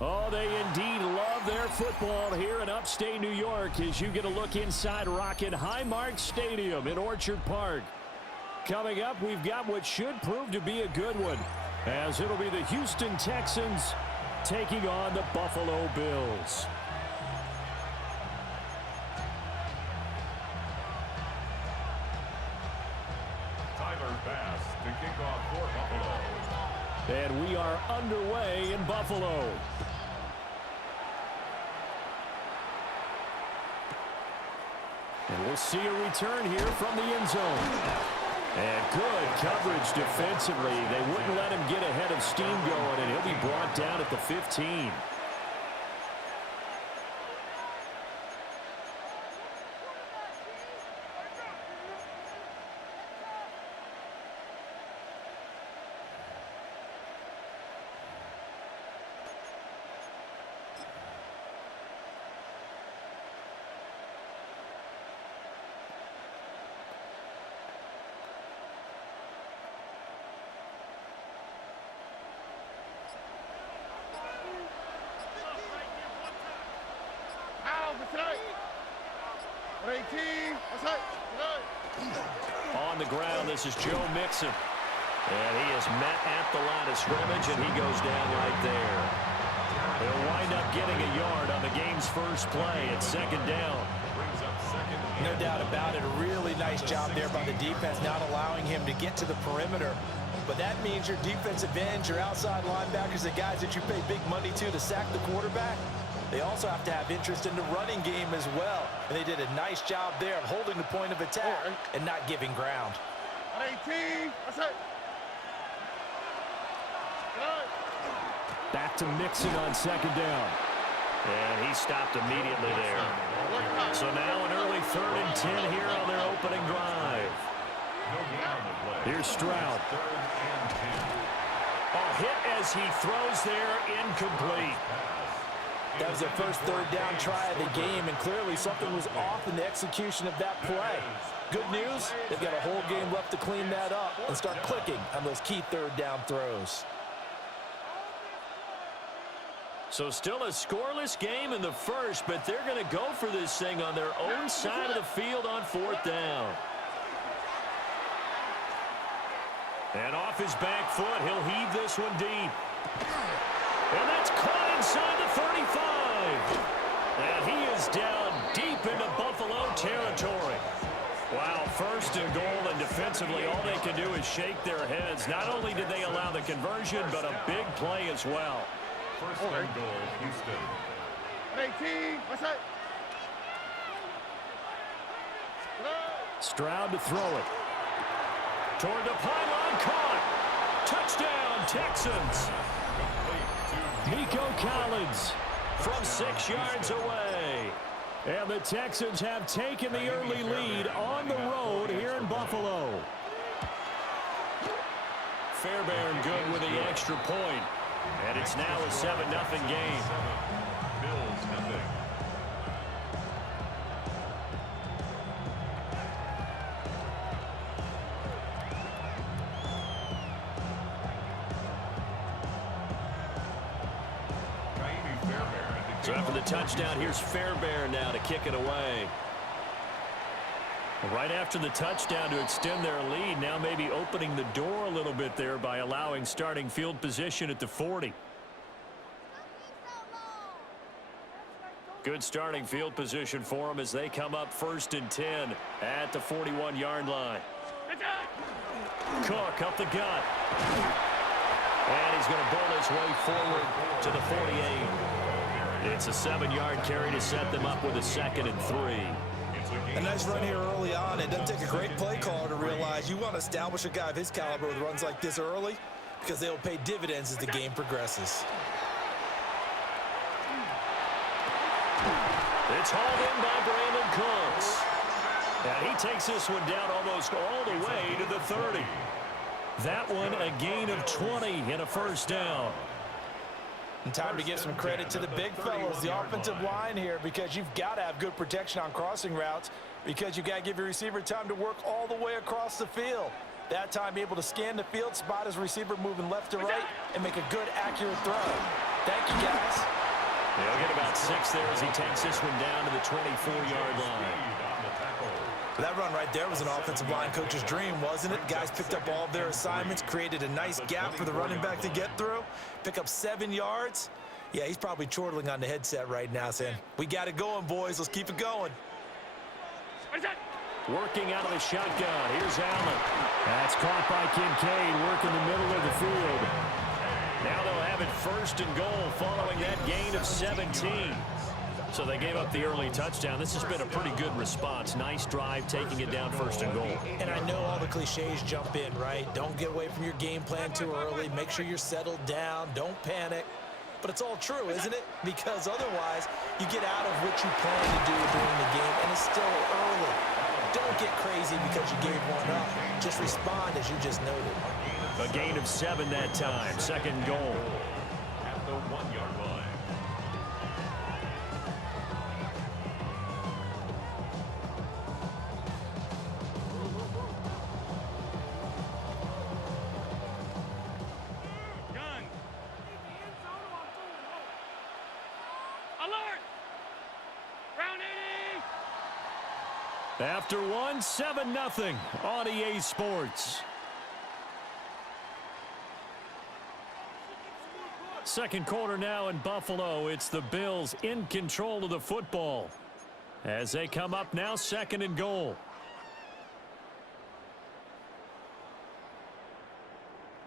Oh, they indeed love their football here in upstate New York as you get a look inside Rocket Highmark Stadium in Orchard Park. Coming up, we've got what should prove to be a good one, as it'll be the Houston Texans taking on the Buffalo Bills. Tyler Bass to kick off for Buffalo. And we are underway in Buffalo. And we'll see a return here from the end zone. And good coverage defensively. They wouldn't let him get ahead of steam going, and he'll be brought down at the 15. On the ground, this is Joe Mixon. And he is met at the line of scrimmage, and he goes down right there. He'll wind up getting a yard on the game's first play at second down. No doubt about it. A really nice job there by the defense, not allowing him to get to the perimeter. But that means your defensive ends, your outside linebackers, the guys that you pay big money to sack the quarterback, they also have to have interest in the running game as well. And they did a nice job there of holding the point of attack and not giving ground. 18, that's it. Back to Mixon on second down. And he stopped immediately there. So now an early 3rd and 10 here on their opening drive. Here's Stroud. A hit as he throws there, incomplete. That was their first 3rd down try of the game, and clearly something was off in the execution of that play. Good news, they've got a whole game left to clean that up and start clicking on those key 3rd down throws. So still a scoreless game in the first, but they're going to go for this thing on their own side of the field on 4th down. And off his back foot, he'll heave this one deep. And that's caught inside the 35. And he is down deep into Buffalo territory. Wow, 1st and goal, and defensively all they can do is shake their heads. Not only did they allow the conversion, but a big play as well. 1st and goal, Houston. 18, what's that? Stroud to throw it. Toward the pylon, caught. Touchdown, Texans. Nico Collins from 6 yards away. And the Texans have taken the early lead on the road here in Buffalo. Fairbairn good with the extra point. And it's now a 7-0 game. Bills nothing. So after the touchdown, here's Fairbairn now to kick it away. Right after the touchdown to extend their lead, now maybe opening the door a little bit there by allowing starting field position at the 40. Good starting field position for them as they come up 1st and 10 at the 41-yard line. Cook up the gut. And he's going to bowl his way forward to the 48. It's a 7-yard carry to set them up with a 2nd and 3. A nice run here early on. It doesn't take a great play caller to realize you want to establish a guy of his caliber with runs like this early because they will pay dividends as the game progresses. It's hauled in by Brandon Cooks. And he takes this one down almost all the way to the 30. That one a gain of 20 and a 1st down. And time to give some credit to the big fellas, the offensive line here, because you've got to have good protection on crossing routes because you've got to give your receiver time to work all the way across the field. That time, be able to scan the field, spot his receiver moving left to right, and make a good, accurate throw. Thank you, guys. He'll get about 6 there as he takes this one down to the 24-yard line. That run right there was an offensive line coach's dream, wasn't it? Guys picked up all of their assignments, created a nice gap for the running back to get through, pick up 7 yards. Yeah, he's probably chortling on the headset right now saying, we got it going, boys. Let's keep it going. Working out of the shotgun. Here's Allen. That's caught by Kincaid, working the middle of the field. Now they'll have it 1st and goal following that gain of 17. So they gave up the early touchdown. This has been a pretty good response. Nice drive, taking it down 1st and goal. And I know all the cliches jump in, right? Don't get away from your game plan too early. Make sure you're settled down. Don't panic. But it's all true, isn't it? Because otherwise, you get out of what you plan to do during the game, and it's still early. Don't get crazy because you gave one up. Just respond as you just noted. A gain of 7 that time. 2nd goal. At the 1-yard line. After 1, 7-0 on EA Sports. Second quarter now in Buffalo. It's the Bills in control of the football as they come up now 2nd and goal.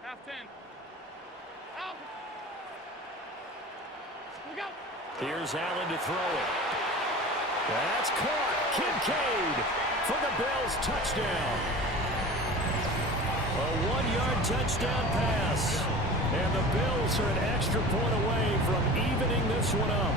Half 10. Out. Look out. Here's Allen to throw it. That's caught. Kincaid for the Bills touchdown. A 1-yard touchdown pass. And the Bills are an extra point away from evening this one up.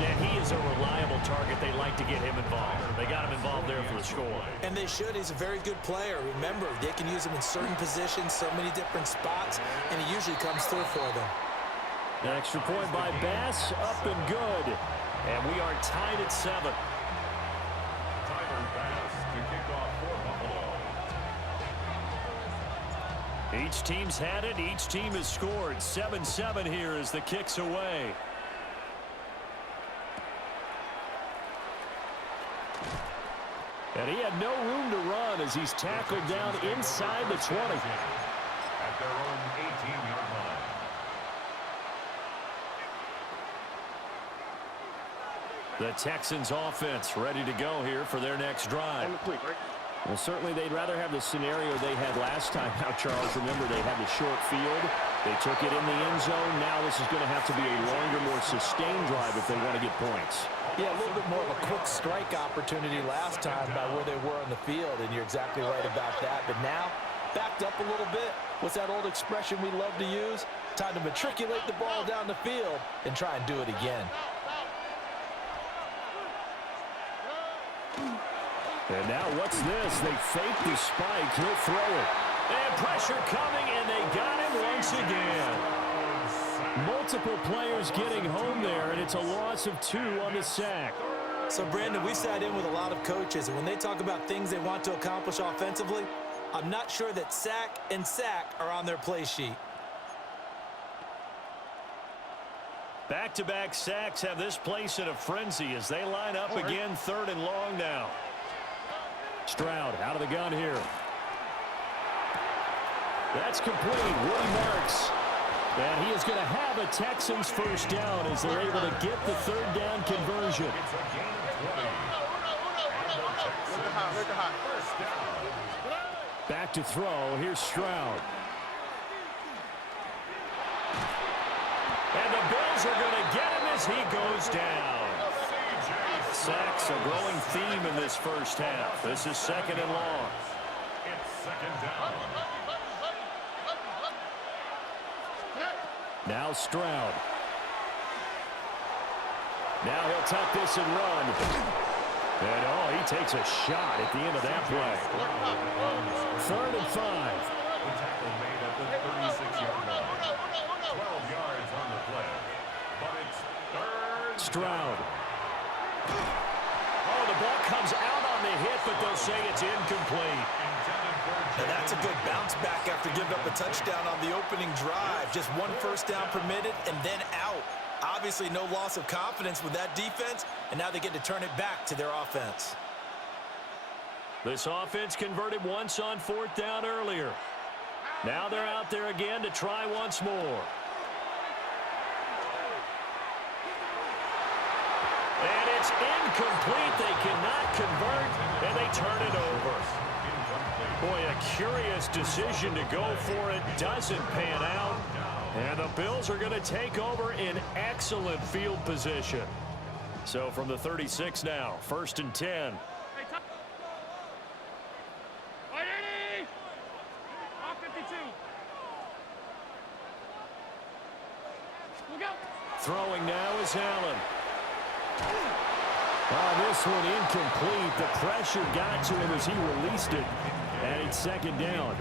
And he is a reliable target. They like to get him involved. They got him involved there for the score. And they should. He's a very good player. Remember, they can use him in certain positions, so many different spots, and he usually comes through for them. An extra point by Bass, up and good. And we are tied at 7. Tyler Bass to kick off for Buffalo. Each team's had it. Each team has scored. 7-7 here as the kick's away. And he had no room to run as he's tackled down inside the 20. At their own 18-yard line. The Texans offense ready to go here for their next drive. Well, certainly they'd rather have the scenario they had last time. Now, Charles, remember they had the short field. They took it in the end zone. Now this is going to have to be a longer, more sustained drive if they want to get points. Yeah, a little bit more of a quick strike opportunity last time by where they were on the field, and you're exactly right about that. But now, backed up a little bit. What's that old expression we love to use? Time to matriculate the ball down the field and try and do it again. And now what's this? They fake the spike. He'll throw it. And pressure coming, and they got him once again. Multiple players getting home there, and it's a loss of 2 on the sack. So, Brandon, we sat in with a lot of coaches, and when they talk about things they want to accomplish offensively, I'm not sure that sack and sack are on their play sheet. Back-to-back sacks have this place in a frenzy as they line up again 3rd and long now. Stroud out of the gun here. That's complete. Woody Marks. And he is going to have a Texans first down as they're able to get the 3rd down conversion. It's a gain of 20. First down. Back to throw. Here's Stroud. And the Bills are going to get him as he goes down. Sacks, a growing theme in this first half. This is 2nd and long. It's 2nd down. Now Stroud. Now he'll tuck this and run. And oh, he takes a shot at the end of that play. 3rd and 5. The tackle made at the 36-yard line. 12 yards on the play. But it's 3rd. Stroud. Oh, the ball comes out on the hit, but they'll say it's incomplete. Intended for Now that's a good bounce back after giving up a touchdown on the opening drive. Just one first down permitted and then out. Obviously no loss of confidence with that defense, and now they get to turn it back to their offense. This offense converted once on 4th down earlier. Now they're out there again to try once more. And it's incomplete. They cannot convert, and they turn it over. Boy, a curious decision to go for it. Doesn't pan out. And the Bills are going to take over in excellent field position. So from the 36 now, 1st and 10. Hey, Ready? Off 52. Look out. Throwing now is Allen. This one incomplete. The pressure got to him as he released it. And it's 2nd down.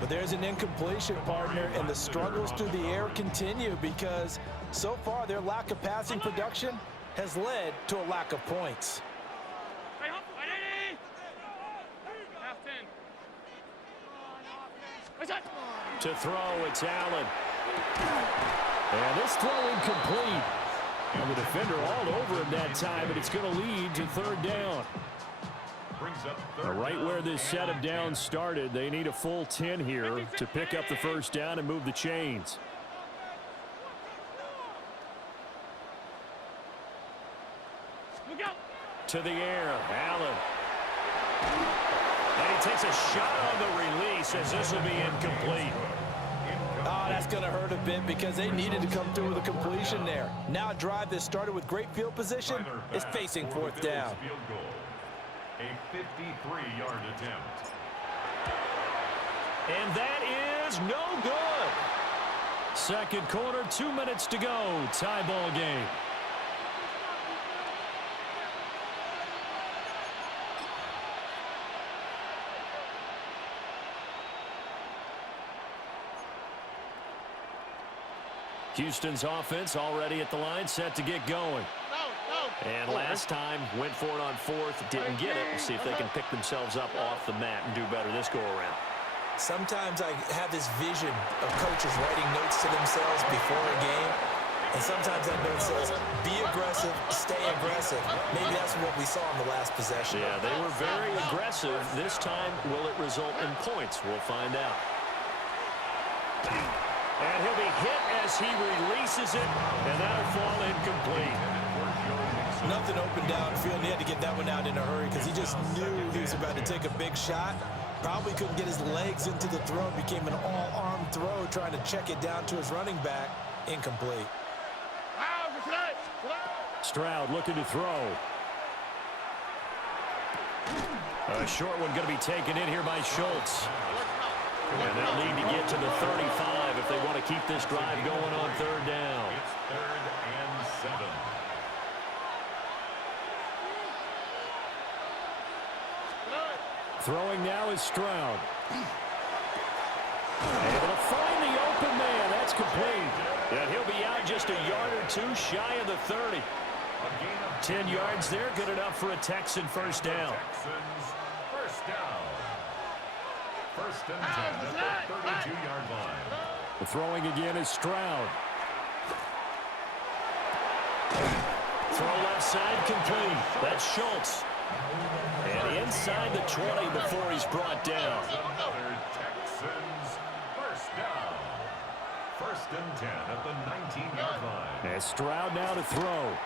But there's an incompletion, partner, and the struggles through the air continue because so far their lack of passing production has led to a lack of points. Hey, ready? Half 10. What's that? To throw, it's Allen. And this throw incomplete. And the defender all over him that time, and it's going to lead to 3rd down. Right where this set of downs started, they need a full 10 here to pick up the 1st down and move the chains. Look out. To the air, Allen. And he takes a shot on the release as this will be incomplete. Oh, that's going to hurt a bit because they needed to come through with a completion there. Now a drive that started with great field position is facing 4th down. A 53-yard attempt. And that is no good. 2nd quarter, 2 minutes to go. Tie ball game. Houston's offense already at the line, set to get going. And last time, went for it on 4th, didn't get it. We'll see if they can pick themselves up off the mat and do better this go-around. Sometimes I have this vision of coaches writing notes to themselves before a game, and sometimes that note says, be aggressive, stay aggressive. Maybe that's what we saw in the last possession. Yeah, they were very aggressive. This time, will it result in points? We'll find out. And he'll be hit as he releases it, and that'll fall incomplete. Nothing open downfield, and he had to get that one out in a hurry because he just knew he was about to take a big shot. Probably couldn't get his legs into the throw. Became an all-arm throw, trying to check it down to his running back. Incomplete. Stroud looking to throw. A short one going to be taken in here by Schultz. And they'll need to get to the 35 if they want to keep this drive going on 3rd down. It's 3rd and 7. Throwing now is Stroud. Able to find the open man. That's complete. And he'll be out just a yard or 2 shy of the 30. 10 yards there, good enough for a Texan 1st down. Texans 1st down. 1st and 10 at the 32-yard line. The throwing again is Stroud. Throw left side complete. That's Schultz. And inside the 20 before he's brought down. Another Texans 1st down. 1st and 10 at the 19-yard line. And Stroud now to throw.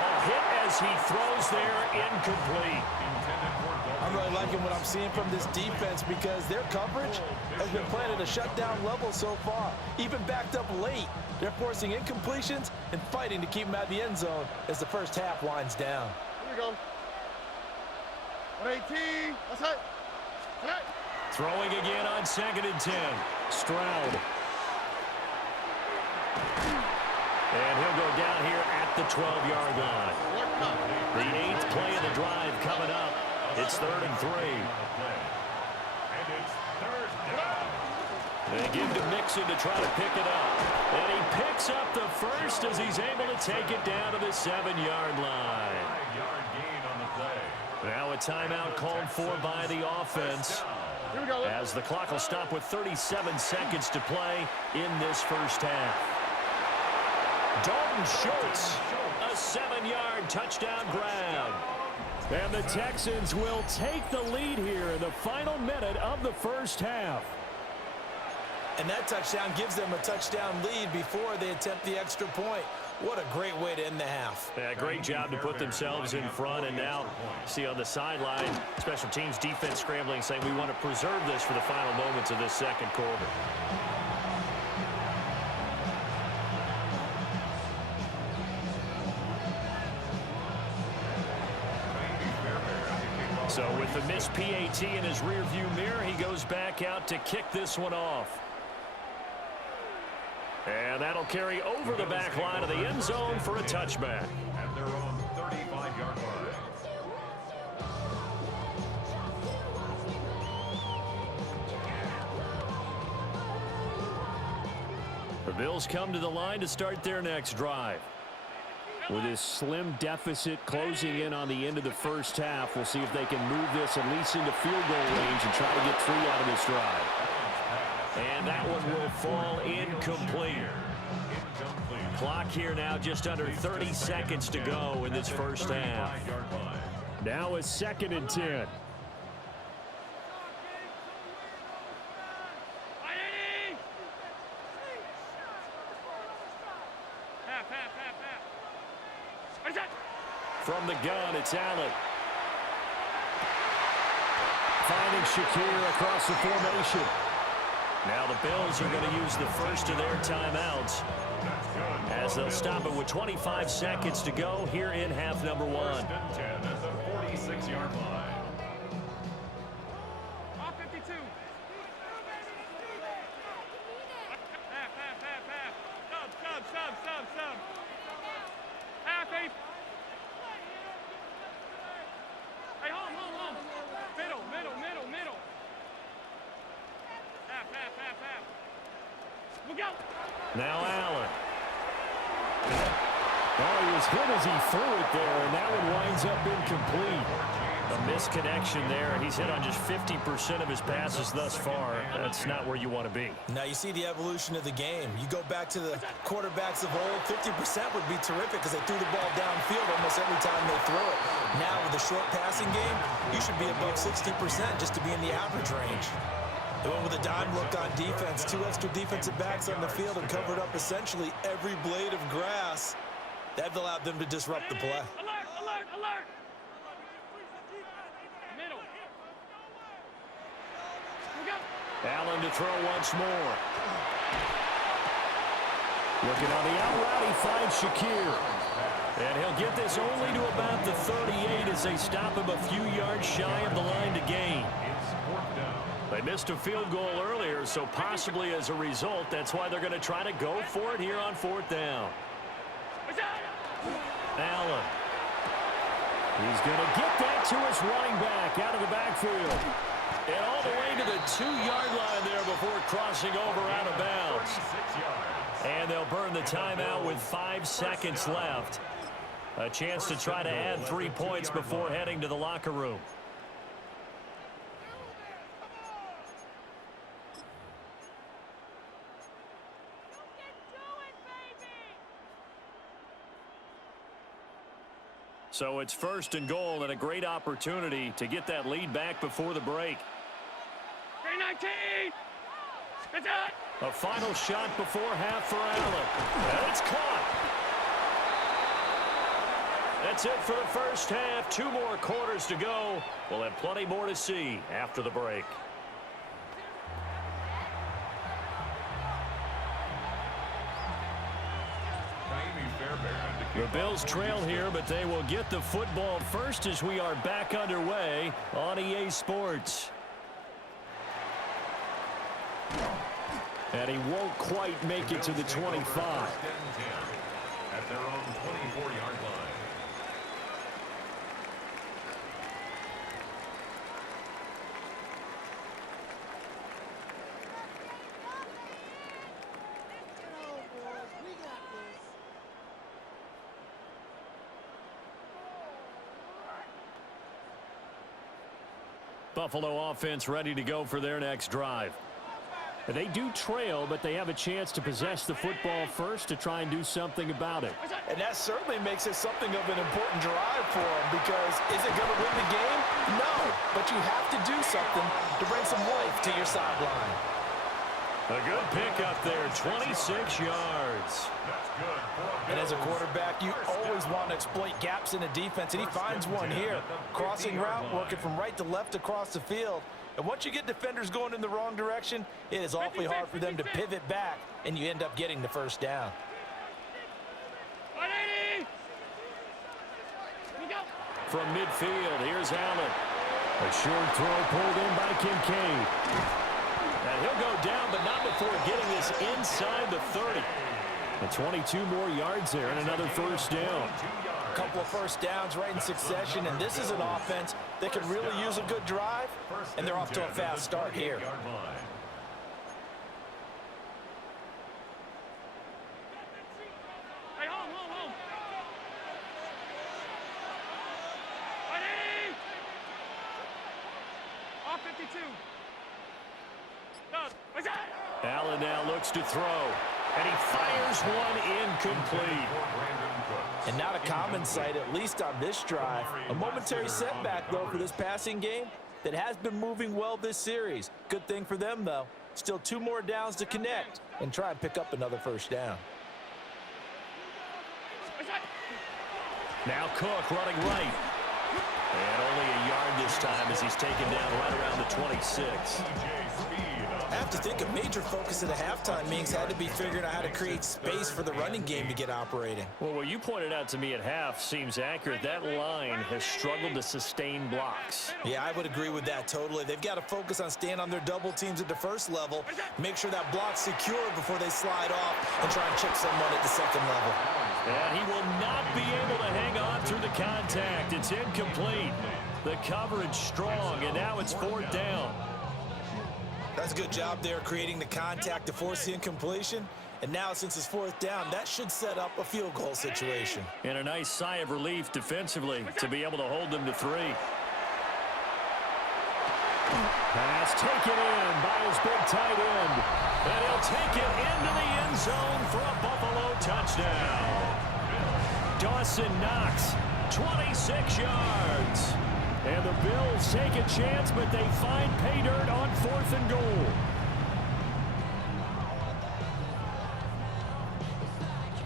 A hit as he throws there, incomplete. I'm really liking what I'm seeing from this defense because their coverage has been playing at a shutdown level so far. Even backed up late, they're forcing incompletions and fighting to keep them out of the end zone as the first half winds down. Here we go. 118. That's it. Throwing again on 2nd and 10. Stroud. And he'll go down here at the 12-yard line. The 8th play of the drive coming up. It's 3rd and 3. And it's 3rd down. They give to Mixon to try to pick it up. And he picks up the first as he's able to take it down to the 7-yard line. 5-yard gain on the play. Now a timeout called for by the offense. Here we go. As the clock will stop with 37 seconds to play in this first half. Dalton Schultz, a 7-yard touchdown grab. And the Texans will take the lead here in the final minute of the first half. And that touchdown gives them a touchdown lead before they attempt the extra point. What a great way to end the half. Yeah, great job to put themselves in front. And now, see on the sideline, special teams defense scrambling, saying we want to preserve this for the final moments of this second quarter. So with the missed PAT in his rearview mirror, he goes back out to kick this one off. And that'll carry over the back line of the end zone for a touchback. At their own 35-yard line. The Bills come to the line to start their next drive. With this slim deficit closing in on the end of the first half, we'll see if they can move this at least into field goal range and try to get 3 out of this drive. And that one will fall incomplete. Clock here now just under 30 seconds to go in this first half. Now it's 2nd and 10. From the gun, it's Allen. Finding Shakir across the formation. Now the Bills are going to use the first of their timeouts as they'll stop it with 25 seconds to go here in half number 1. 1st and 10 at the 46-yard line. Off 52. Half. Sub. Half 8. Hey, home. Middle. Half. Look out. Now Allen. Oh, he was hit as he threw it there, and that one winds up incomplete. A misconnection there. He's hit on just 50% of his passes thus far. That's not where you want to be. Now you see the evolution of the game. You go back to the quarterbacks of old, 50% would be terrific because they threw the ball downfield almost every time they throw it. Now with the short passing game, you should be above 60% just to be in the average range. They went with a dime look on defense. 2 extra defensive backs on the field and covered up essentially every blade of grass. That allowed them to disrupt the play. Alert. Middle. Look out. Allen to throw once more. Looking on the out route, he finds Shakir. And he'll get this only to about the 38 as they stop him a few yards shy of the line to gain. They missed a field goal earlier, so possibly as a result, that's why they're going to try to go for it here on 4th down. Allen. He's going to get that to his running back out of the backfield. And all the way to the 2-yard line there before crossing over out of bounds. And they'll burn the timeout with 5 seconds left. A chance to try to add 3 points before heading to the locker room. So it's 1st and goal and a great opportunity to get that lead back before the break. 19. It's out. A final shot before half for Allen. And it's caught. That's it for the first half. 2 more quarters to go. We'll have plenty more to see after the break. The Bills trail here, but they will get the football first as we are back underway on EA Sports. And he won't quite make it to the 25. At their own 24-yard line. Buffalo offense ready to go for their next drive. They do trail, but they have a chance to possess the football first to try and do something about it. And that certainly makes it something of an important drive for them, because is it going to win the game? No, but you have to do something to bring some life to your sideline. A good pickup there, 26 yards. That's good. And as a quarterback, you always want to exploit gaps in the defense, and he finds one here. Crossing route, working from right to left across the field. And once you get defenders going in the wrong direction, it is awfully hard for them to pivot back, and you end up getting the first down. 180. We go. From midfield, here's Allen. A short throw pulled in by Kincaid. And he'll go down, but not before getting this inside the 30. And 22 more yards there and another first down. A couple of first downs right in succession, and this is an offense that could really use a good drive, and they're off to a fast start here. Hey, home. 180. Off 52. Done. What's that? Allen now looks to throw. And he fires one incomplete. And not a common sight, at least on this drive. A momentary setback, though, for this passing game that has been moving well this series. Good thing for them, though. Still 2 more downs to connect and try and pick up another first down. What's that? Now Cook running right. And only a yard this time as he's taken down right around the 26. I have to think a major focus at the halftime meetings had to be figuring out how to create space for the running game to get operating. Well, what you pointed out to me at half seems accurate. That line has struggled to sustain blocks. Yeah, I would agree with that totally. They've got to focus on staying on their double teams at the first level, make sure that block's secure before they slide off and try and chip someone at the second level. And he will not be able to hang on through the contact. It's incomplete. The coverage strong, and now it's 4th down. That's a good job there, creating the contact to force the incompletion. And now, since it's 4th down, that should set up a field goal situation. And a nice sigh of relief defensively to be able to hold them to 3. Pass taken in by his big tight end. And he'll take it into the end zone for a Buffalo touchdown. Dawson Knox, 26 yards. And the Bills take a chance, but they find pay dirt on 4th and goal.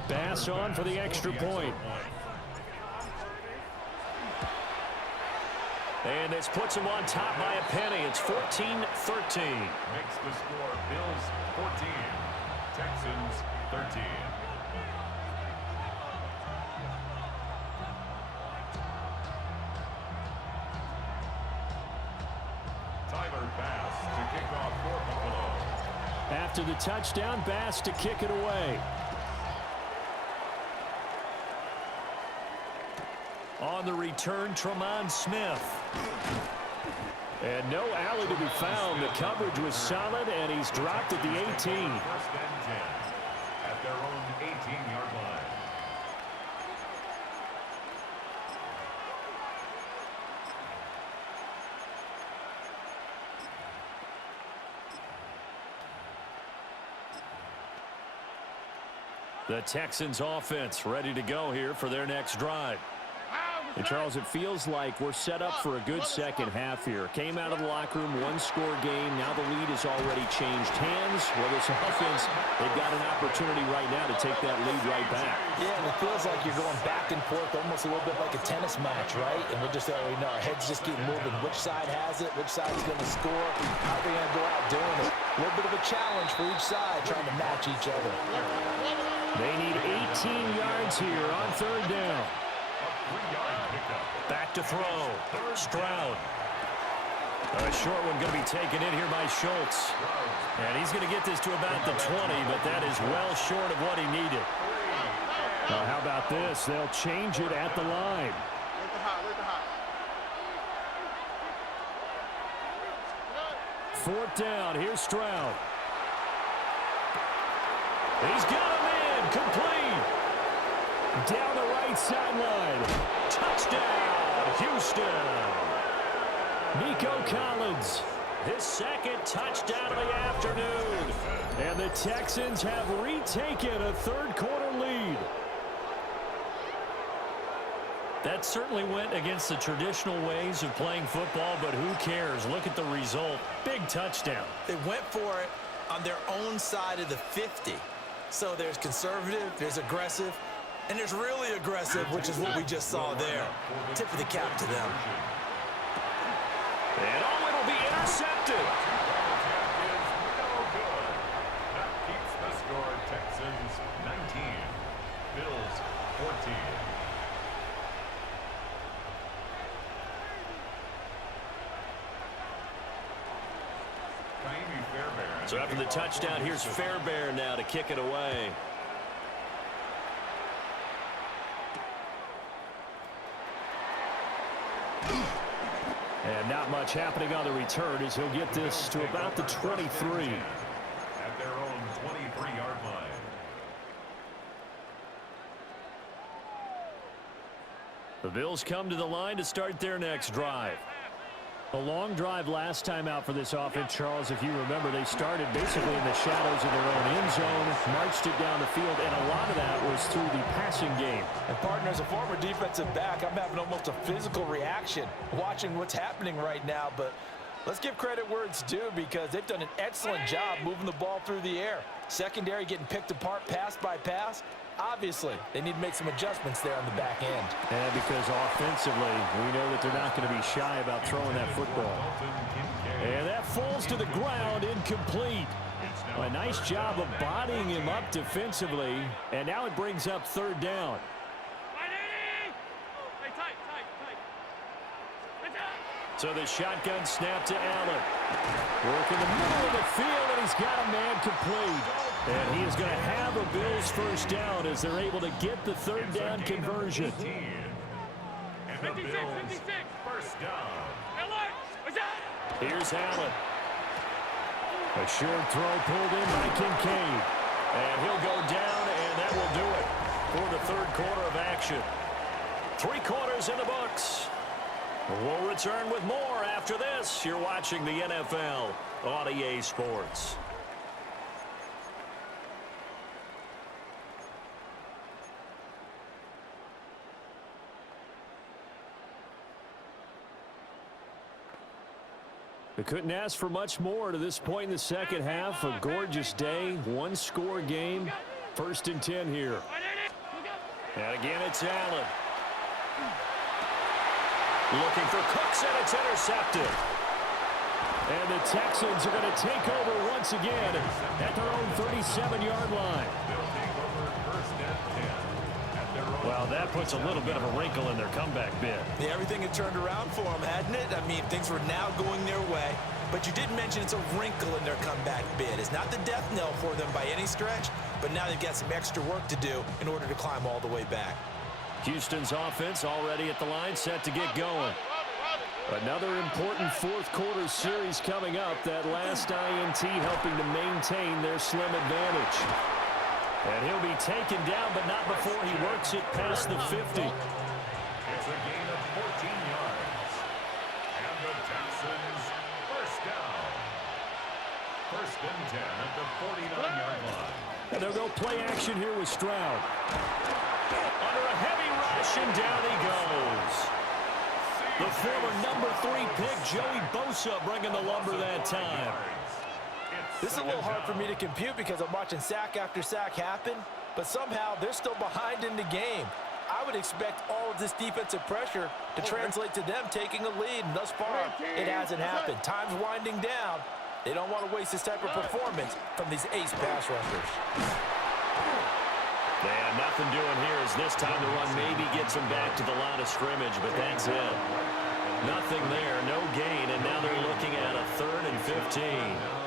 Bass on for the extra point. And this puts them on top by a penny. It's 14-13. Makes the score Bills 14, Texans 13. Tyler Bass to kick off for Buffalo. After the touchdown, Bass to kick it away. On the return, Tremont Smith. And no alley to be found. The coverage was solid, and he's dropped at the 18. 1st and 10 at their own 18-yard line. The Texans offense ready to go here for their next drive. And Charles, it feels like we're set up for a good second half here. Came out of the locker room, 1-score game. Now the lead has already changed hands. Well, this offense, they've got an opportunity right now to take that lead right back. Yeah, and it feels like you're going back and forth, almost a little bit like a tennis match, right? And we're just already know our heads just keep moving. Which side has it? Which side's going to score? How are they going to go out doing it? A little bit of a challenge for each side, trying to match each other. They need 18 yards here on 3rd down. Back to throw. Stroud. A short one going to be taken in here by Schultz. And he's going to get this to about the 20, but that is well short of what he needed. How about this? They'll change it at the line. 4th down. Here's Stroud. He's got a man. Complete. Down the right sideline. Touchdown, Houston. Nico Collins, his second touchdown of the afternoon. And the Texans have retaken a third-quarter lead. That certainly went against the traditional ways of playing football, but who cares? Look at the result. Big touchdown. They went for it on their own side of the 50. So there's conservative, there's aggressive, and there's really aggressive, which is what we just saw there. Tip of the cap to them. And oh, it'll be intercepted. That keeps the score. Texans 19, Bills 14. So after the touchdown, here's Fairbairn now to kick it away. And not much happening on the return as he'll get this to about the 23. At their own 23-yard line. The Bills come to the line to start their next drive. A long drive last time out for this offense, Charles. If you remember, they started basically in the shadows of their own end zone, marched it down the field, and a lot of that was through the passing game. And partner, as a former defensive back, I'm having almost a physical reaction watching what's happening right now. But let's give credit where it's due because they've done an excellent job moving the ball through the air. Secondary getting picked apart pass by pass. Obviously, they need to make some adjustments there on the back end. And because offensively, we know that they're not going to be shy about throwing that football. And that falls to the ground, incomplete. A nice job of bodying him up defensively. And now it brings up third down. So the shotgun snap to Allen. Work in the middle of the field, and he's got a man complete. And he is going to have a Bills first down as they're able to get the third down conversion. And the Bills first down. Here's Allen. A short throw pulled in by Kincaid. And he'll go down, and that will do it for the third quarter of action. 3 quarters in the books. We'll return with more after this. You're watching the NFL on EA Sports. They couldn't ask for much more to this point in the second half. A gorgeous day, one-score game. 1st and 10 here. And again, it's Allen. Looking for Cooks, and it's intercepted. And the Texans are going to take over once again at their own 37-yard line. Well, that puts a little bit of a wrinkle in their comeback bid. Yeah, everything had turned around for them, hadn't it? I mean, things were now going their way. But you did mention it's a wrinkle in their comeback bid. It's not the death knell for them by any stretch, but now they've got some extra work to do in order to climb all the way back. Houston's offense already at the line, set to get going. Another important fourth quarter series coming up. That last INT helping to maintain their slim advantage. And he'll be taken down, but not before he works it past the 50. It's a gain of 14 yards. And the Texans first down. 1st and 10 at the 49-yard line. And they'll go play action here with Stroud. Under a heavy rush, and down he goes. The former number 3 pick, Joey Bosa, bringing the lumber that time. This is a little hard for me to compute because I'm watching sack after sack happen, but somehow they're still behind in the game. I would expect all of this defensive pressure to translate to them taking a lead, and thus far, it hasn't happened. Time's winding down. They don't want to waste this type of performance from these ace pass rushers. Yeah, nothing doing here as this time the run maybe gets them back to the line of scrimmage, but that's it. Nothing there, no gain, and now they're looking at a 3rd and 15.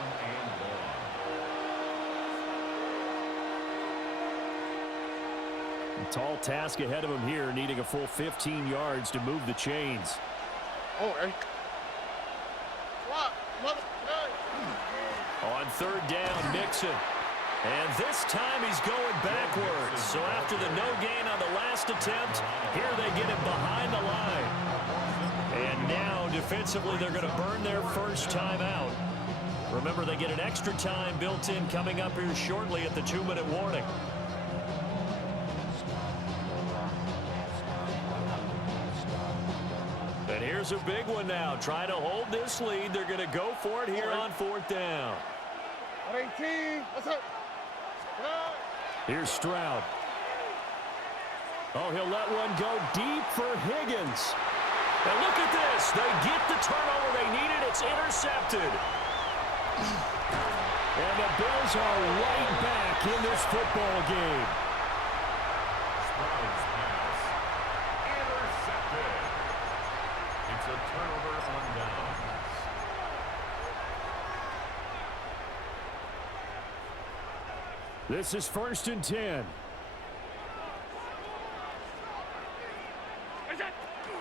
Tall task ahead of him here, needing a full 15 yards to move the chains. On 3rd down, Mixon. And this time he's going backwards. So after the no gain on the last attempt, here they get him behind the line. And now, defensively, they're going to burn their first time out. Remember, they get an extra time built in coming up here shortly at the 2-minute warning. And here's a big one now. Trying to hold this lead. They're going to go for it here on 4th down. 18. What's up? Here's Stroud. Oh, he'll let one go deep for Higgins. And look at this. They get the turnover they needed. It's intercepted. And the Bills are right back in this football game. Sprout's pass. Intercepted. It's a turnover on downs. This is 1st and 10.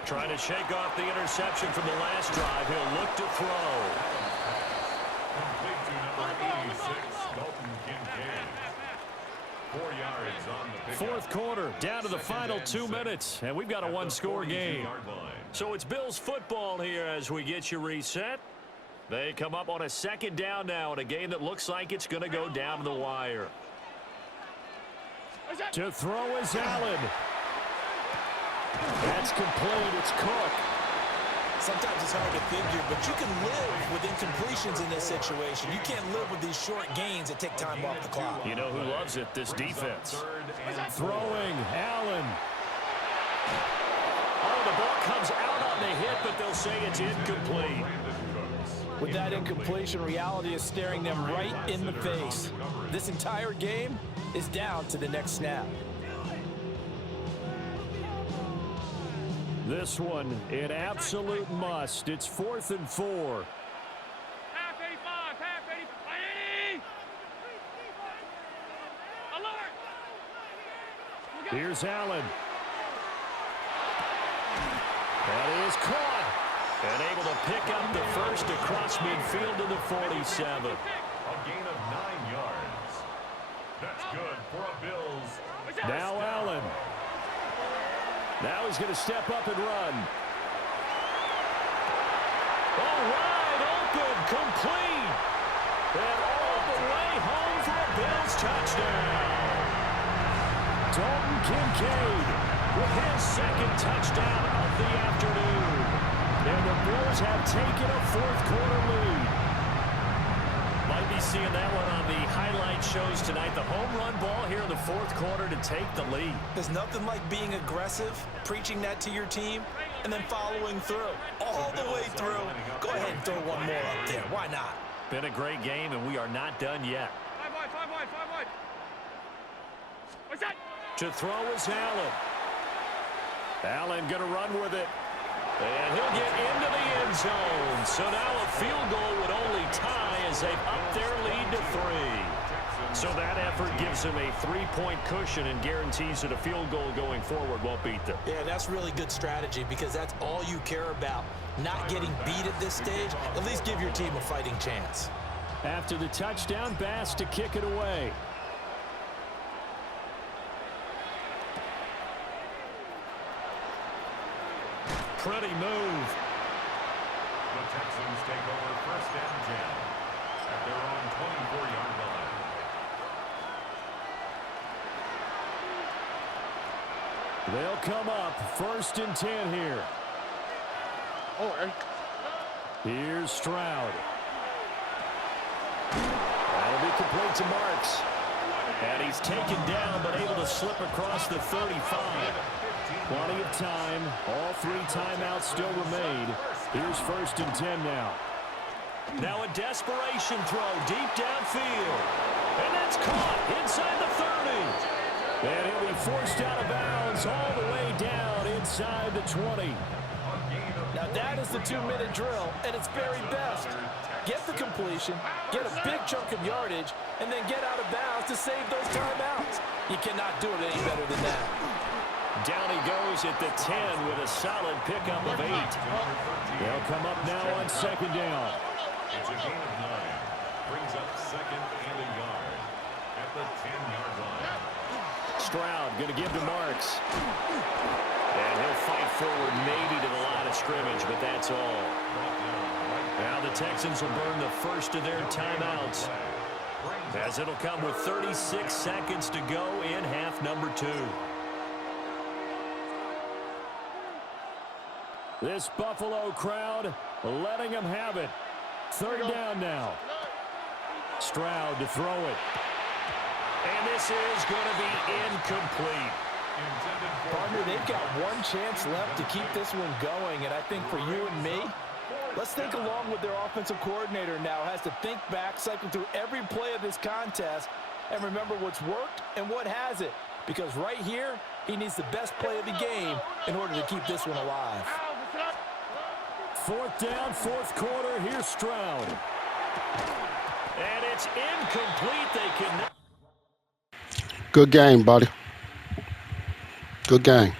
Trying to shake off the interception from the last drive. He'll look to throw. Complete to number 86, Dalton Kincaid. 4 yards on the pickup. Fourth quarter, down to the final 2 minutes, and we've got a one-score game. So it's Bills football here as we get you reset. They come up on a 2nd down now in a game that looks like it's going to go down to the wire. To throw is Allen. That's complete. It's Cook. Sometimes it's hard to figure, but you can live with incompletions in this situation. You can't live with these short gains that take time off the clock. You know who loves it? This defense. Throwing, Allen. Oh, the ball comes out on the hit, but they'll say it's incomplete. With that incompletion, reality is staring them right in the face. This entire game is down to the next snap. This one, an absolute must. It's 4th and 4. Half 85, half 80. Alert! Here's Allen. That is caught. And able to pick up the first across midfield to the 47. A gain of 9 yards. That's good for a Bills. Now Allen. Now he's going to step up and run. Oh, wide open, complete. And all the way home for a Bills touchdown. Dalton Kincaid With his 2nd touchdown of the afternoon. And the Bills have taken a 4th quarter lead. Might be seeing that one on the highlight shows tonight. The home run ball here in the 4th quarter to take the lead. There's nothing like being aggressive, preaching that to your team, and then following through. All the way through. Go ahead and throw one more up there. Why not? Been a great game, and we are not done yet. 5 wide. What's that? To throw is Allen. Allen going to run with it. And he'll get into the end zone. So now a field goal would only tie as they've upped their lead to 3. So that effort gives them a 3-point cushion and guarantees that a field goal going forward won't beat them. Yeah, that's really good strategy because that's all you care about. Not getting beat at this stage. At least give your team a fighting chance. After the touchdown, Bass to kick it away. Pretty move. The Texans take over 1st and 10 at their own 24-yard line. They'll come up 1st and 10 here. Here's Stroud. That'll be complete to Marks. And he's taken down but able to slip across the 35. Plenty of time. All 3 timeouts still remain. Here's 1st and 10 now. Now a desperation throw deep downfield. And that's caught inside the 30. And he'll be forced out of bounds all the way down inside the 20. Now that is the 2-minute drill at its very best. Get the completion, get a big chunk of yardage, and then get out of bounds to save those timeouts. You cannot do it any better than that. Down he goes at the 10 with a solid pickup of 8. They'll come up now on 2nd down. It's a gain of 9. Brings up 2nd and a yard at the 10-yard line. Stroud going to give to Marks. And he'll fight forward maybe to the line of scrimmage, but that's all. Now the Texans will burn the first of their timeouts, as it'll come with 36 seconds to go in half number 2. This Buffalo crowd letting them have it. Third down now. Stroud to throw it. And this is going to be incomplete. Partner, they've got one chance left to keep this one going, and I think for you and me, let's think along with their offensive coordinator now. Has to think back, cycle through every play of this contest, and remember what's worked and what hasn't. Because right here, he needs the best play of the game in order to keep this one alive. Fourth down, fourth quarter. Here's Stroud. And it's incomplete. They can. Good game, buddy. Good game.